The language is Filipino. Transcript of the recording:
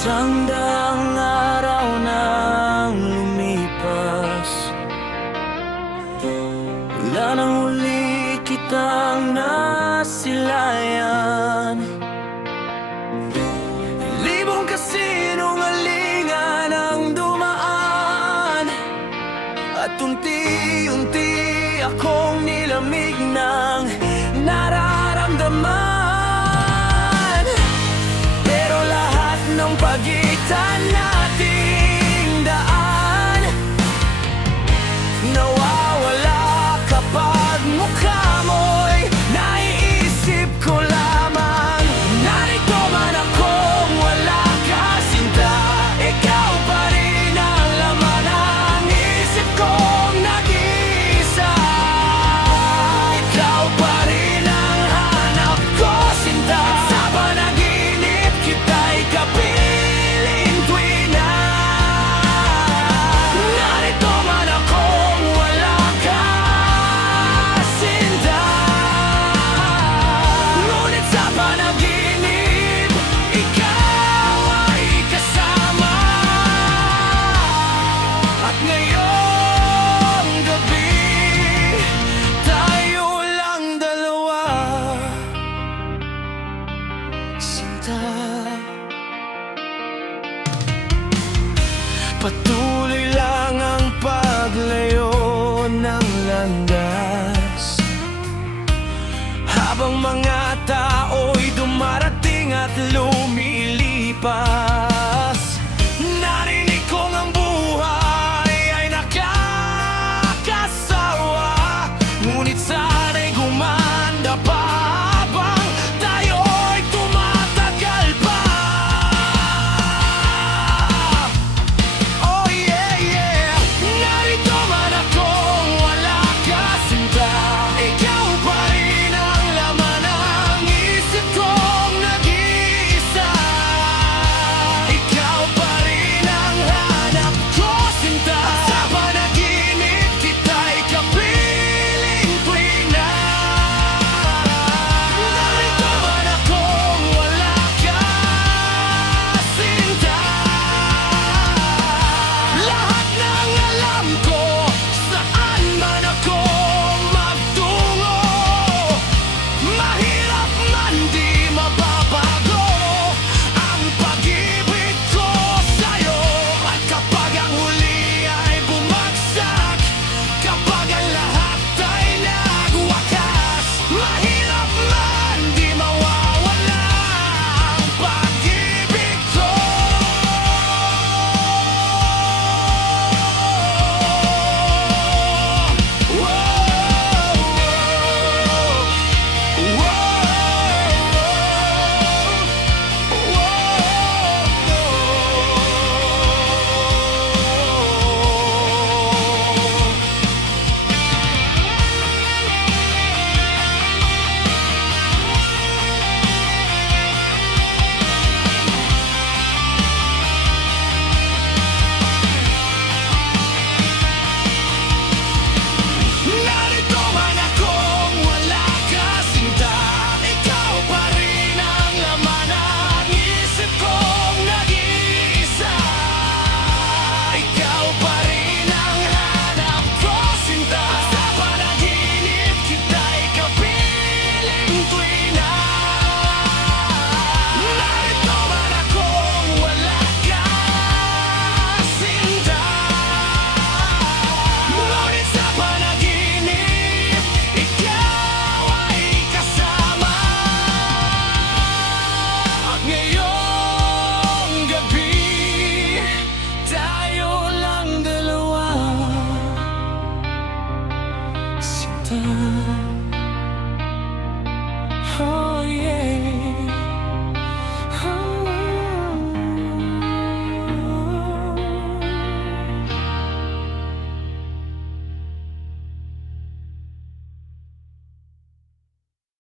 100 araw nang lumipas, wala nang uli kitang nasilayan. Libong kasinungalingan ang dumaan, at unti-unti akong nilamig ng nararamdaman. Pero lahat ng pagitan nating daan nawawala kapag mukha mo'y naiisip ko lamang. Narito man akong wala ka, sinta, ikaw pa rin ang laman ng isip kong nag-iisa. Ikaw pa rin ang hanap ko, sinta, sa panaginip kita'y kapiling tuwi na. Narito man akong wala ka, sinta, ngunit sa panaginip ikaw ay kasama. At ngayong gabi tayo lang dalawa, sinta. Patuloy lang ang paglayo ng landas, habang mga tao'y dumarating at lumilipas.